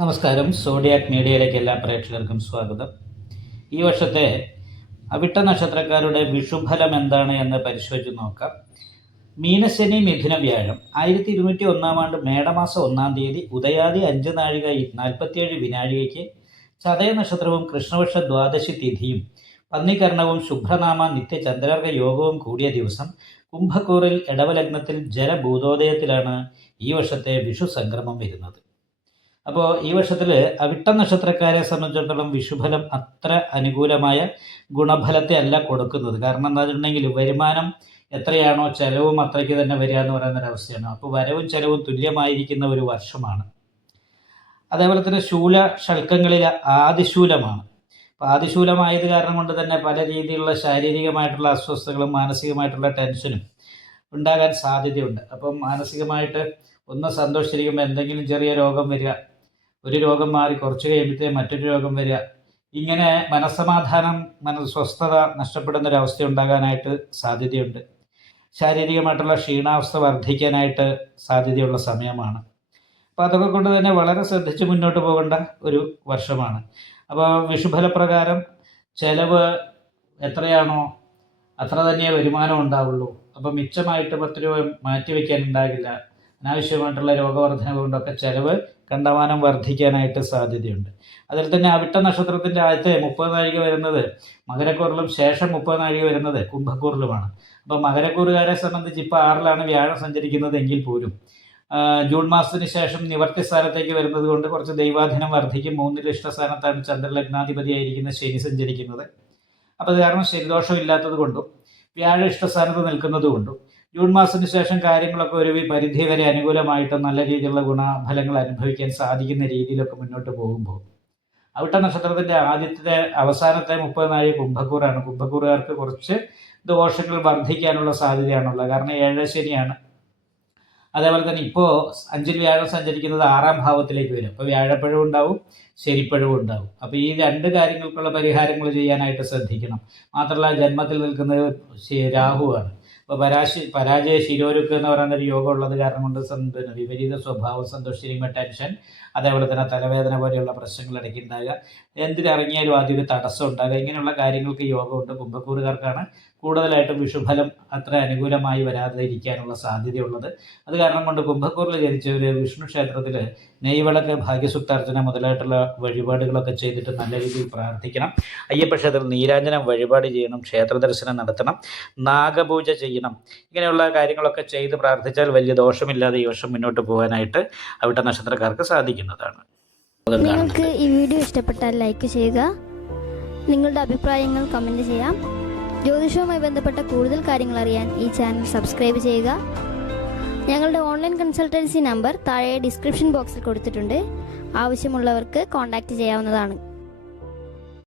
നമസ്കാരം. സോഡിയാക് മീഡിയയിലേക്ക് എല്ലാ പ്രേക്ഷകർക്കും സ്വാഗതം. ഈ വർഷത്തെ അവിട്ട നക്ഷത്രക്കാരുടെ വിഷുഫലം എന്താണ് എന്ന് പരിശോധിച്ച് നോക്കാം. മീനശനി മിഥുന വ്യാഴം 1201 ആണ്ട് മേടമാസം 1-ാം തീയതി ഉദയാദി 5:47 വിനാഴികയ്ക്ക് ചതയ നക്ഷത്രവും കൃഷ്ണപക്ഷ ദ്വാദശി തിഥിയും പന്നികർണവും ശുഭ്രനാമ നിത്യചന്ദ്രാർഘ യോഗവും കൂടിയ ദിവസം കുംഭക്കൂറിൽ ഇടവലഗ്നത്തിൽ ജലഭൂതോദയത്തിലാണ് ഈ വർഷത്തെ വിഷു സംക്രമം വരുന്നത്. അപ്പോൾ ഈ വർഷത്തിൽ അവിട്ട നക്ഷത്രക്കാരെ സംബന്ധിച്ചിടത്തോളം വിഷുഫലം അത്ര അനുകൂലമായ ഗുണഫലത്തെ അല്ല കൊടുക്കുന്നത്. കാരണം എന്താ വെച്ചിട്ടുണ്ടെങ്കിൽ വരുമാനം എത്രയാണോ ചെലവും അത്രയ്ക്ക് തന്നെ വരിക എന്ന് പറയുന്നൊരവസ്ഥയാണ്. അപ്പോൾ വരവും ചെലവും തുല്യമായിരിക്കുന്ന ഒരു വർഷമാണ്. അതേപോലെ തന്നെ ശൂല ഷൽക്കങ്ങളിൽ ആദിശൂലമാണ്. അപ്പോൾ ആദിശൂലമായത് കാരണം കൊണ്ട് തന്നെ പല രീതിയിലുള്ള ശാരീരികമായിട്ടുള്ള അസ്വസ്ഥതകളും മാനസികമായിട്ടുള്ള ടെൻഷനും ഉണ്ടാകാൻ സാധ്യതയുണ്ട്. അപ്പം മാനസികമായിട്ട് ഒന്ന് സന്തോഷിച്ചിരിക്കുമ്പോൾ എന്തെങ്കിലും ചെറിയ രോഗം വരിക, ഒരു രോഗം മാറി കുറച്ച് കഴിയുമ്പോഴത്തേ മറ്റൊരു രോഗം വരിക, ഇങ്ങനെ മനസ്സമാധാനം സ്വസ്ഥത നഷ്ടപ്പെടുന്നൊരവസ്ഥ ഉണ്ടാകാനായിട്ട് സാധ്യതയുണ്ട്. ശാരീരികമായിട്ടുള്ള ക്ഷീണാവസ്ഥ വർദ്ധിക്കാനായിട്ട് സാധ്യതയുള്ള സമയമാണ്. അപ്പോൾ അതൊക്കെ കൊണ്ട് തന്നെ വളരെ ശ്രദ്ധിച്ച് മുന്നോട്ട് പോകേണ്ട ഒരു വർഷമാണ്. അപ്പോൾ വിഷുഫലപ്രകാരം ചെലവ് എത്രയാണോ അത്ര തന്നെ വരുമാനം ഉണ്ടാവുള്ളൂ. അപ്പോൾ മിച്ചമായിട്ട് 10 രൂപ മാറ്റി വയ്ക്കാൻ ഉണ്ടാകില്ല. അനാവശ്യമായിട്ടുള്ള രോഗവർദ്ധന കൊണ്ടൊക്കെ ചെലവ് കണ്ടമാനം വർദ്ധിക്കാനായിട്ട് സാധ്യതയുണ്ട്. അതിൽ തന്നെ അവിട്ട നക്ഷത്രത്തിൻ്റെ ആദ്യത്തെ 30 നാഴിക വരുന്നത് മകരക്കൂറിലും ശേഷം 30 നാഴിക വരുന്നത് കുംഭക്കൂറിലുമാണ്. അപ്പോൾ മകരക്കൂറുകാരെ സംബന്ധിച്ച് ഇപ്പോൾ 6-ലാണ് വ്യാഴം സഞ്ചരിക്കുന്നത് എങ്കിൽ പോലും ജൂൺ മാസത്തിന് ശേഷം നിവർത്തി സ്ഥാനത്തേക്ക് വരുന്നത് കൊണ്ട് കുറച്ച് ദൈവാധീനം വർദ്ധിക്കും. 3-ൽ ഇഷ്ടസ്ഥാനത്താണ് ചന്ദ്രലഗ്നാധിപതിയായിരിക്കുന്ന ശനി സഞ്ചരിക്കുന്നത്. അപ്പോൾ അത് കാരണം ശനിദോഷം ഇല്ലാത്തത് കൊണ്ടും വ്യാഴം ഇഷ്ടസ്ഥാനത്ത് നിൽക്കുന്നത് കൊണ്ടും ജൂൺ മാസത്തിന് ശേഷം കാര്യങ്ങളൊക്കെ ഒരു പരിധി വരെ അനുകൂലമായിട്ടും നല്ല രീതിയിലുള്ള ഗുണഫലങ്ങൾ അനുഭവിക്കാൻ സാധിക്കുന്ന രീതിയിലൊക്കെ മുന്നോട്ട് പോകുമ്പോൾ അവിട്ട നക്ഷത്രത്തിൻ്റെ ആദ്യത്തെ അവസാനത്തെ 30 നാഴിക കുംഭക്കൂറാണ്. കുംഭക്കൂറുകാർക്ക് കുറച്ച് ദോഷങ്ങൾ വർദ്ധിക്കാനുള്ള സാധ്യതയാണുള്ളത്. കാരണം 7 ശനിയാണ്. അതേപോലെ തന്നെ ഇപ്പോൾ 5-ൽ വ്യാഴം സഞ്ചരിക്കുന്നത് 6-ാം ഭാവത്തിലേക്ക് വരും. അപ്പോൾ വ്യാഴപ്പഴവും ഉണ്ടാവും, ശനിപ്പഴവും ഉണ്ടാവും. അപ്പോൾ ഈ 2 കാര്യങ്ങൾക്കുള്ള പരിഹാരങ്ങൾ ചെയ്യാനായിട്ട് ശ്രദ്ധിക്കണം. മാത്രമല്ല ജന്മത്തിൽ നിൽക്കുന്നത് രാഹുവാണ്. അപ്പോൾ പരാജയ ശിരോരുക്ക് എന്ന് പറയുന്നൊരു യോഗം ഉള്ളത് കാരണം കൊണ്ട് വിപരീത സ്വഭാവം, സന്തോഷിച്ചിരിക്കുമ്പോൾ ടെൻഷൻ, അതേപോലെ തന്നെ തലവേദന പോലെയുള്ള പ്രശ്നങ്ങൾ ഇടയ്ക്ക് ഉണ്ടാകുക, എന്തിനിറങ്ങിയാലും ആദ്യം ഒരു തടസ്സം ഉണ്ടാകുക, ഇങ്ങനെയുള്ള കാര്യങ്ങൾക്ക് യോഗമുണ്ട്. കുംഭക്കൂറുകാർക്കാണ് കൂടുതലായിട്ടും വിഷുഫലം അത്ര അനുകൂലമായി വരാതെ ഇരിക്കാനുള്ള സാധ്യതയുള്ളത്. അത് കാരണം കൊണ്ട് കുംഭക്കൂറിൽ ജനിച്ചവർ വിഷ്ണു ക്ഷേത്രത്തിൽ നെയ്വിളക്ക്, ഭാഗ്യസുക്താർച്ചന മുതലായിട്ടുള്ള വഴിപാടുകളൊക്കെ ചെയ്തിട്ട് നല്ല രീതിയിൽ പ്രാർത്ഥിക്കണം. അയ്യപ്പ ക്ഷേത്രത്തിൽ നീരാഞ്ജനം വഴിപാട് ചെയ്യണം, ക്ഷേത്ര ദർശനം നടത്തണം, നാഗപൂജ ചെയ്യണം. ഇങ്ങനെയുള്ള കാര്യങ്ങളൊക്കെ ചെയ്ത് പ്രാർത്ഥിച്ചാൽ വലിയ ദോഷമില്ലാതെ ഈ വർഷം മുന്നോട്ട് പോകാനായിട്ട് അവിട്ട നക്ഷത്രക്കാർക്ക് സാധിക്കുന്നതാണ്. നിങ്ങൾക്ക് ഈ വീഡിയോ ഇഷ്ടപ്പെട്ടാൽ ലൈക്ക് ചെയ്യുക, നിങ്ങളുടെ അഭിപ്രായങ്ങൾ കമൻറ്റ് ചെയ്യാം. ജ്യോതിഷവുമായി ബന്ധപ്പെട്ട കൂടുതൽ കാര്യങ്ങൾ അറിയാൻ ഈ ചാനൽ സബ്സ്ക്രൈബ് ചെയ്യുക. ഞങ്ങളുടെ ഓൺലൈൻ കൺസൾട്ടൻസി നമ്പർ താഴെ ഡിസ്ക്രിപ്ഷൻ ബോക്സിൽ കൊടുത്തിട്ടുണ്ട്. ആവശ്യമുള്ളവർക്ക് കോൺടാക്റ്റ് ചെയ്യാവുന്നതാണ്.